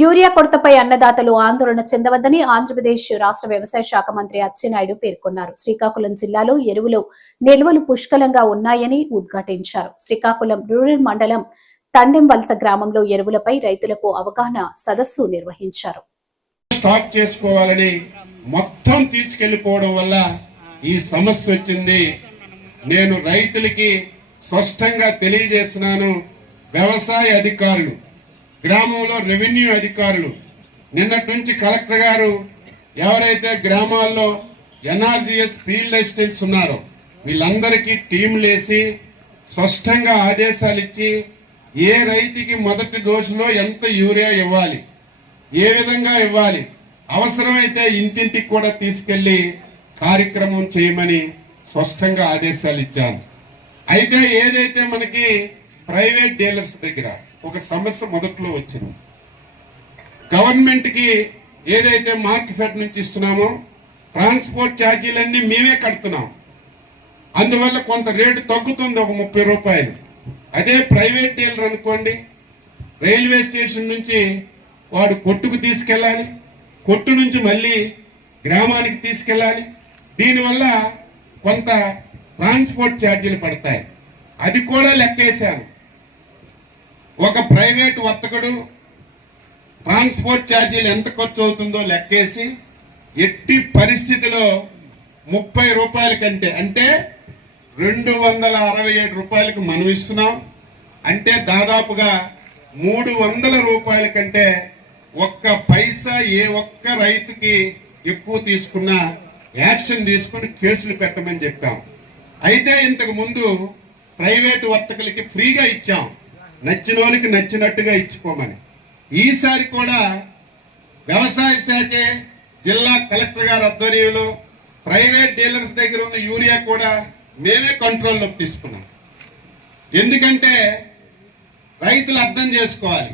Urea కొరతపై అన్నదాతలు ఆందోళన చెందవద్దని ఆంధ్రప్రదేశ్ రాష్ట్ర వ్యవసాయ శాఖ మంత్రి అచ్చెన్నాయుడు పేర్కొన్నారు. శ్రీకాకుళం జిల్లాలో ఎరువులు నిల్వలు పుష్కలంగా ఉన్నాయని ఉద్ఘాటించారు. శ్రీకాకుళం రూరల్ మండలం తండెంవలస గ్రామంలో ఎరువులపై రైతులకు అవగాహన సదస్సు నిర్వహించారు. స్టాక్ చేసుకోవాలని మొత్తం తీసుకెళ్లిపోవడం వల్ల ఈ సమస్య వచ్చింది. నేను రైతులకి స్పష్టంగా తెలియజేస్తున్నాను. వ్యవసాయ అధికారులు, గ్రామంలో రెవెన్యూ అధికారులు, నిన్నటి నుంచి కలెక్టర్ గారు ఎవరైతే గ్రామాల్లో ఎన్ఆర్జీఎస్ ఫీల్డ్ అసిస్టెంట్స్ ఉన్నారో వీళ్ళందరికీ టీంలేసి స్పష్టంగా ఆదేశాలు ఇచ్చి ఏ రైతుకి మొదటి డోసులో ఎంత యూరియా ఇవ్వాలి, ఏ విధంగా ఇవ్వాలి, అవసరమైతే ఇంటింటికి కూడా తీసుకెళ్లి కార్యక్రమం చేయమని స్పష్టంగా ఆదేశాలు ఇచ్చాను. అయితే ఏదైతే మనకి ప్రైవేట్ డీలర్స్ దగ్గర ఒక సమస్య మొదట్లో వచ్చింది. గవర్నమెంట్ కి ఏదైతే మార్కెట్ నుంచి ఇస్తున్నామో ట్రాన్స్పోర్ట్ ఛార్జీలన్నీ మేమే కడుతున్నాం. అందువల్ల కొంత రేటు తగ్గుతుంది, ఒక 30 రూపాయలు. అదే ప్రైవేట్ డీలర్ అనుకోండి, రైల్వే స్టేషన్ నుంచి వాడు కొట్టుకు తీసుకెళ్ళాలి, కొట్టు నుంచి మళ్ళీ గ్రామానికి తీసుకెళ్ళాలి. దీనివల్ల కొంత ట్రాన్స్పోర్ట్ ఛార్జీలు పడతాయి. అది కూడా లెక్కేశాను. ఒక ప్రైవేట్ వర్తకుడు ట్రాన్స్పోర్ట్ ఛార్జీలు ఎంత ఖర్చు అవుతుందో లెక్కేసి ఎట్టి పరిస్థితిలో 30 రూపాయల కంటే, అంటే 267 రూపాయలకు మనం ఇస్తున్నాం. అంటే దాదాపుగా 300 రూపాయల కంటే ఒక్క పైసా ఏ ఒక్క రైతుకి ఎక్కువ తీసుకున్నా యాక్షన్ తీసుకుని కేసులు పెట్టమని చెప్పాం. అయితే ఇంతకు ముందు ప్రైవేటు వర్తకులకి ఫ్రీగా ఇచ్చాం, నచ్చిన వాళ్ళకి నచ్చినట్టుగా ఇచ్చుకోమని. ఈసారి కూడా వ్యవసాయ శాఖే జిల్లా కలెక్టర్ గారి ఆధ్వర్యంలో ప్రైవేట్ డీలర్స్ దగ్గర ఉన్న యూరియా కూడా మేమే కంట్రోల్లోకి తీసుకున్నాం. ఎందుకంటే రైతులు అర్థం చేసుకోవాలి,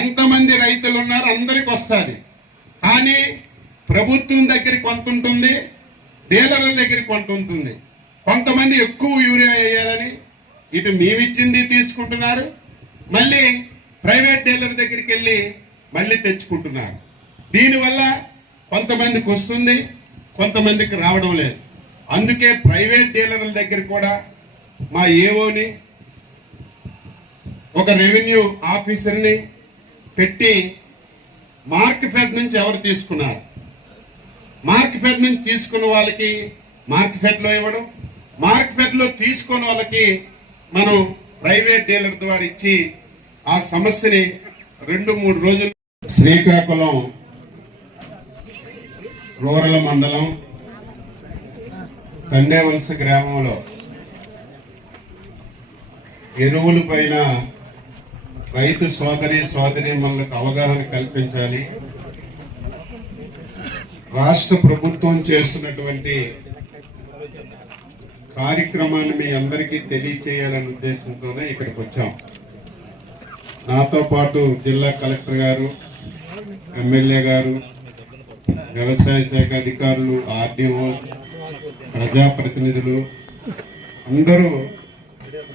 ఎంతమంది రైతులు ఉన్నారో అందరికి వస్తుంది. కానీ ప్రభుత్వం దగ్గర కొంత ఉంటుంది, డీలర్ల దగ్గర కొంత ఉంటుంది. కొంతమంది ఎక్కువ యూరియా వేయాలని ఇటు మేమిచ్చింది తీసుకుంటున్నారు, మళ్ళీ ప్రైవేట్ డీలర్ దగ్గరికి వెళ్ళి మళ్ళీ తెచ్చుకుంటున్నారు. దీనివల్ల కొంతమందికి వస్తుంది, కొంతమందికి రావడం లేదు. అందుకే ప్రైవేట్ డీలర్ల దగ్గర కూడా మా ఏఓని, ఒక రెవెన్యూ ఆఫీసర్ని పెట్టి మార్కెట్ నుంచి ఎవరు తీసుకున్నారు, మార్కెట్ నుంచి తీసుకున్న వాళ్ళకి మార్కెట్ లో ఇవ్వడం, మార్కెట్ లో తీసుకున్న వాళ్ళకి మనం ప్రైవేట్ డీలర్ ద్వారా ఇచ్చి ఆ సమస్యని 2-3 రోజులు. శ్రీకాకుళం రూరల్ మండలం తండేవలస గ్రామంలో ఎరువుల పైన రైతు సోదరీమణులకు అవగాహన కల్పించాలి. రాష్ట్ర ప్రభుత్వం చేస్తున్నటువంటి కార్యక్రమాన్ని మీ అందరికీ తెలియచేయాలనే ఉద్దేశంతోనే ఇక్కడికి వచ్చాం. నాతో పాటు జిల్లా కలెక్టర్ గారు, ఎమ్మెల్యే గారు, వ్యవసాయ శాఖ అధికారులు, ఆర్డీఓ, ప్రజాప్రతినిధులు అందరూ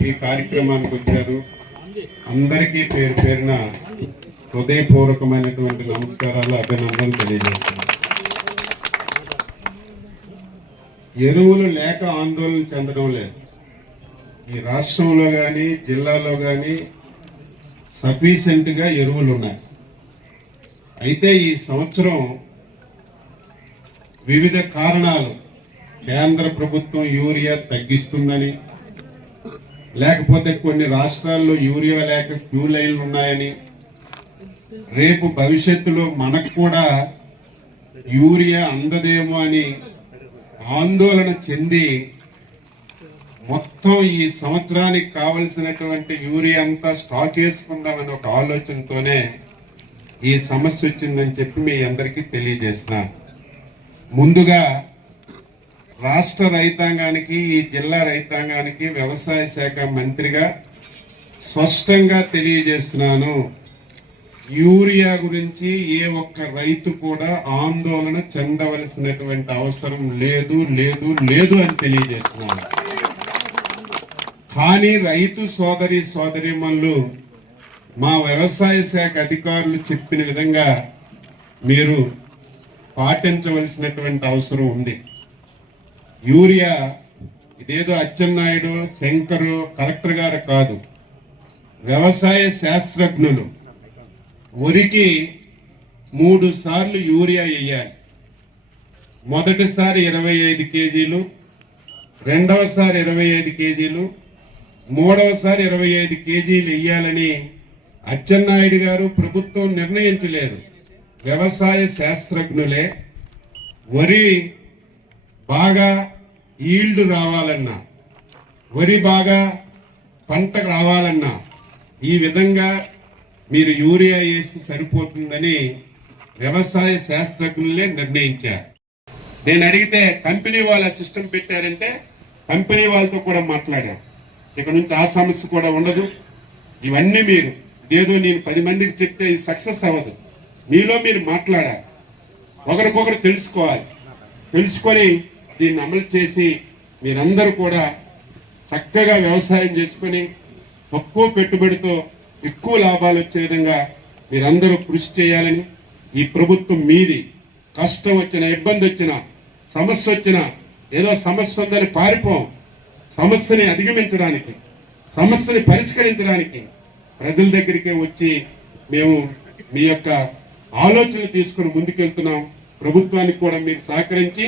ఈ కార్యక్రమానికి వచ్చారు. అందరికీ పేరు పేరున హృదయపూర్వకమైనటువంటి నమస్కారాలు, అభినందనలు తెలియజేస్తున్నాను. ఎరువులు లేక ఆందోళన చెందడం లేదు. ఈ రాష్ట్రంలో కానీ జిల్లాలో కానీ సఫిషియెంట్ గా ఎరువులు ఉన్నాయి. అయితే ఈ సంవత్సరం వివిధ కారణాలు, కేంద్ర ప్రభుత్వం యూరియా తగ్గిస్తుందని, లేకపోతే కొన్ని రాష్ట్రాల్లో యూరియా లేక క్యూ లైన్లు ఉన్నాయని, రేపు భవిష్యత్తులో మనకు కూడా యూరియా అందదేమో అని ఆందోళన చెంది మొత్తం ఈ సంవత్సరానికి కావలసినటువంటి యూరియా అంతా స్టాక్ వేసుకుందామని ఒక ఆలోచనతోనే ఈ సమస్య వచ్చిందని చెప్పి మీ అందరికీ తెలియజేస్తున్నాను. ముందుగా రాష్ట్ర రైతాంగానికి, ఈ జిల్లా రైతాంగానికి వ్యవసాయ శాఖ మంత్రిగా స్పష్టంగా తెలియజేస్తున్నాను, యూరియా గురించి ఏ ఒక్క రైతు కూడా ఆందోళన చెందవలసినటువంటి అవసరం లేదు లేదు లేదు అని తెలియజేస్తున్నాను. కానీ రైతు సోదరీమణులు మా వ్యవసాయ శాఖ అధికారులు చెప్పిన విధంగా మీరు పాటించవలసినటువంటి అవసరం ఉంది. యూరియా ఇదేదో అచ్చెన్నాయుడు, శంకరు, కలెక్టర్ గారు కాదు, వ్యవసాయ శాస్త్రజ్ఞులు వరికి 3 సార్లు యూరియా వేయాలి. మొదటిసారి 25 కేజీలు, రెండవసారి 25 కేజీలు, మూడవసారి 25 కేజీలు వేయాలని అచ్చెన్నాయుడు గారు ప్రభుత్వం నిర్ణయించలేదు. వ్యవసాయ శాస్త్రజ్ఞులే వరి బాగా ఈల్డ్ రావాలన్నా, వరి బాగా పంట రావాలన్నా ఈ విధంగా మీరు యూరియా వేస్తే సరిపోతుందని వ్యవసాయ శాస్త్రజ్ఞులే నిర్ణయించారు. నేను అడిగితే కంపెనీ వాళ్ళ సిస్టమ్ పెట్టారంటే కంపెనీ వాళ్ళతో కూడా మాట్లాడారు. ఇక నుంచి ఆ సమస్య కూడా ఉండదు. ఇవన్నీ మీరు ఏదో నేను 10 మందికి చెప్తే ఇది సక్సెస్ అవ్వదు. మీలో మీరు మాట్లాడాలి, ఒకరికొకరు తెలుసుకోవాలి. తెలుసుకొని దీన్ని అమలు చేసి మీరందరూ కూడా చక్కగా వ్యవసాయం చేసుకొని తక్కువ పెట్టుబడితో ఎక్కువ లాభాలు వచ్చే విధంగా మీరందరూ కృషి చేయాలని, ఈ ప్రభుత్వం మీది. కష్టం వచ్చినా, ఇబ్బంది వచ్చినా, సమస్య వచ్చినా ఏదో సమస్య ఉందని పారిపోం. సమస్యని అధిగమించడానికి, సమస్యని పరిష్కరించడానికి ప్రజల దగ్గరికి వచ్చి మేము మీ యొక్క ఆలోచనలు తీసుకుని ముందుకెళ్తున్నాం. ప్రభుత్వానికి కూడా మీరు సహకరించి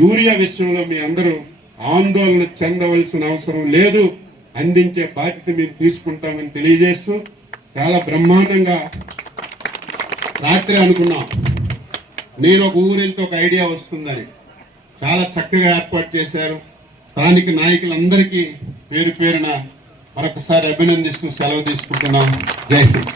యూరియా విషయంలో మీ అందరూ ఆందోళన చెందవలసిన అవసరం లేదు, అందించే బాధ్యత మేము తీసుకుంటామని తెలియజేస్తూ, చాలా బ్రహ్మాండంగా రాత్రి అనుకున్నాం నేను ఒక ఊరెళ్తే ఒక ఐడియా వస్తుందని. చాలా చక్కగా ఏర్పాటు చేశారు. స్థానిక నాయకులందరికీ పేరు పేరున మరొకసారి అభినందిస్తూ సెలవు తీసుకుంటున్నాం. జై హింద్.